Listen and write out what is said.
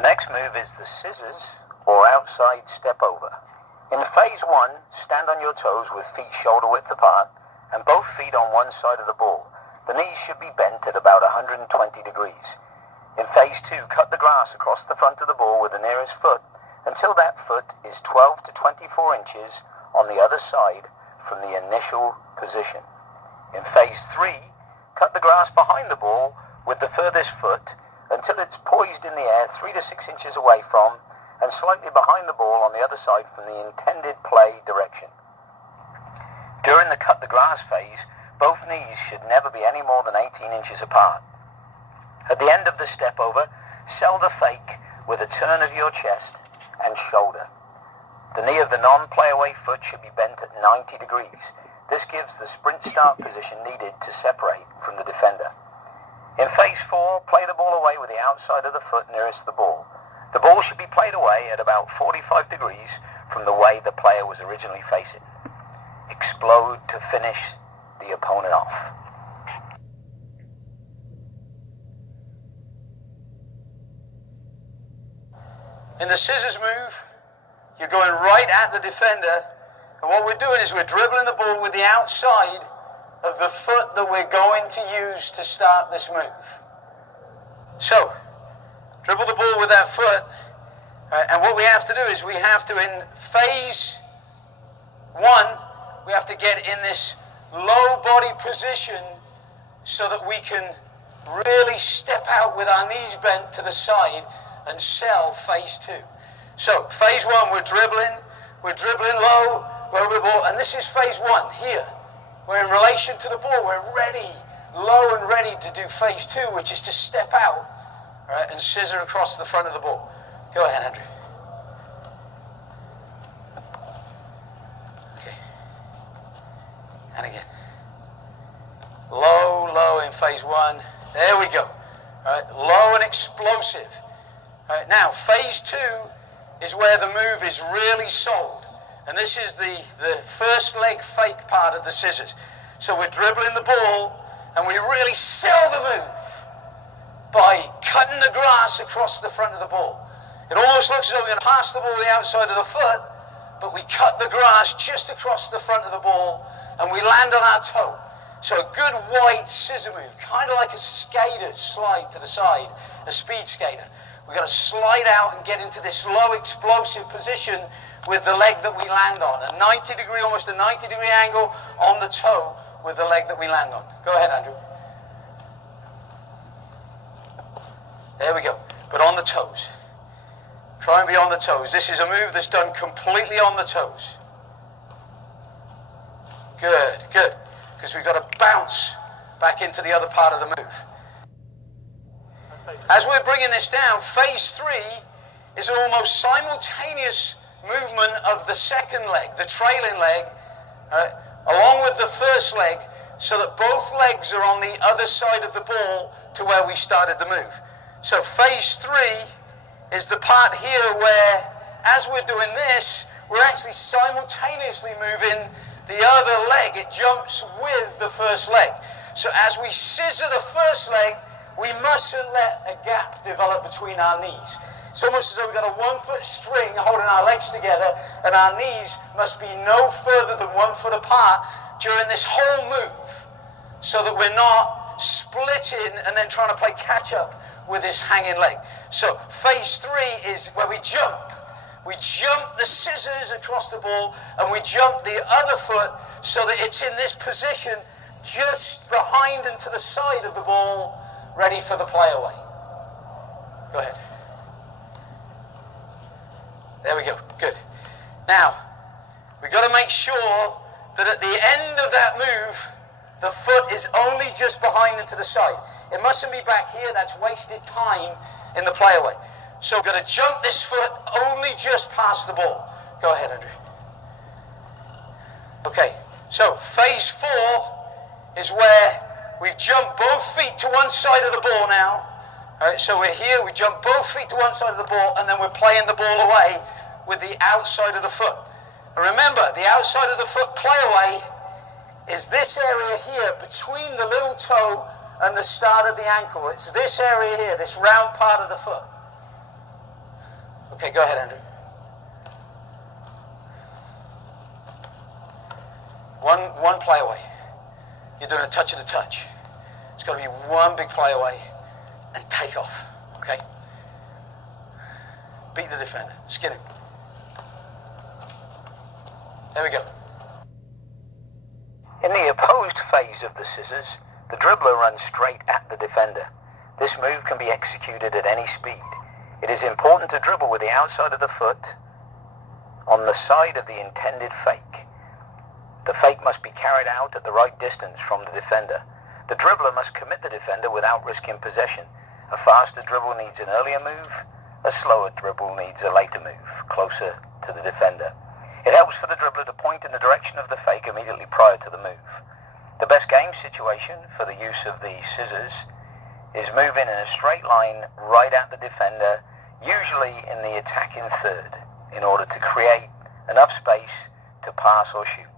The next move is the scissors or outside step over. In phase 1, stand on your toes with feet shoulder width apart and both feet on one side of the ball. The knees should be bent at about 120 degrees. In phase 2, cut the grass across the front of the ball with the nearest foot until that foot is 12 to 24 inches on the other side from the initial position. In phase 3, cut the grass behind the ball with the furthest foot until it's poised in the air 3 to 6 inches away from and slightly behind the ball on the other side from the intended play direction. During the cut the grass phase, both knees should never be any more than 18 inches apart. At the end of the step over, sell the fake with a turn of your chest and shoulder. The knee of the non-play-away foot should be bent at 90 degrees. This gives the sprint start position needed to separate from the defender. In phase 4, play the ball away with the outside of the foot nearest the ball. The ball should be played away at about 45 degrees from the way the player was originally facing. Explode to finish the opponent off. In the scissors move, you're going right at the defender, and what we're doing is we're dribbling the ball with the outside of the foot that we're going to use to start this move. So, dribble the ball with that foot, and what we have to do is we have to, in phase 1, we have to get in this low body position so that we can really step out with our knees bent to the side and sell phase 2. So, phase 1, we're dribbling low, we're over the ball, and this is phase 1 here. We're in relation to the ball, we're ready, low and ready to do phase 2, which is to step out, right, and scissor across the front of the ball. Go ahead, Andrew. Okay. And again. Low, low in phase 1. There we go. All right, low and explosive. All right, now, phase 2 is where the move is really sold. And this is the first leg fake part of the scissors. So we're dribbling the ball, and we really sell the move by cutting the grass across the front of the ball. It almost looks as though we're going to pass the ball with the outside of the foot, but we cut the grass just across the front of the ball, and we land on our toe. So a good wide scissor move, kind of like a skater slide to the side, a speed skater. We're going to slide out and get into this low explosive position with the leg that we land on. Almost a 90 degree angle on the toe with the leg that we land on. Go ahead, Andrew. There we go. But on the toes. Try and be on the toes. This is a move that's done completely on the toes. Good, good. Because we've got to bounce back into the other part of the move. As we're bringing this down, phase 3 is an almost simultaneous movement of the second leg, the trailing leg, along with the first leg, so that both legs are on the other side of the ball to where we started the move. So phase 3 is the part here where, as we're doing this, we're actually simultaneously moving the other leg. It jumps with the first leg. So as we scissor the first leg, we mustn't let a gap develop between our knees. It's almost as though we've got a 1-foot string holding our legs together, and our knees must be no further than 1 foot apart during this whole move, so that we're not splitting and then trying to play catch up with this hanging leg. So phase 3 is where we jump. We jump the scissors across the ball, and we jump the other foot so that it's in this position just behind and to the side of the ball, ready for the play away. Go ahead. There we go. Good. Now, we've got to make sure that at the end of that move, the foot is only just behind and to the side. It mustn't be back here. That's wasted time in the play away. So we've got to jump this foot only just past the ball. Go ahead, Andrew. Okay. So phase 4 is where we've jumped both feet to one side of the ball now. All right, so we're here, we jump both feet to one side of the ball, and then we're playing the ball away with the outside of the foot. And remember, the outside of the foot play away is this area here between the little toe and the start of the ankle. It's this area here, this round part of the foot. Okay, go ahead, Andrew. One play away. You're doing a touch and a touch. It's got to be one big play away and take off, okay? Beat the defender. Skin him. There we go. In the opposed phase of the scissors, the dribbler runs straight at the defender. This move can be executed at any speed. It is important to dribble with the outside of the foot on the side of the intended fake. The fake must be carried out at the right distance from the defender. The dribbler must commit the defender without risking possession. A faster dribble needs an earlier move. A slower dribble needs a later move, closer to the defender. It helps for the dribbler to point in the direction of the fake immediately prior to the move. The best game situation for the use of the scissors is moving in a straight line right at the defender, usually in the attacking third, in order to create enough space to pass or shoot.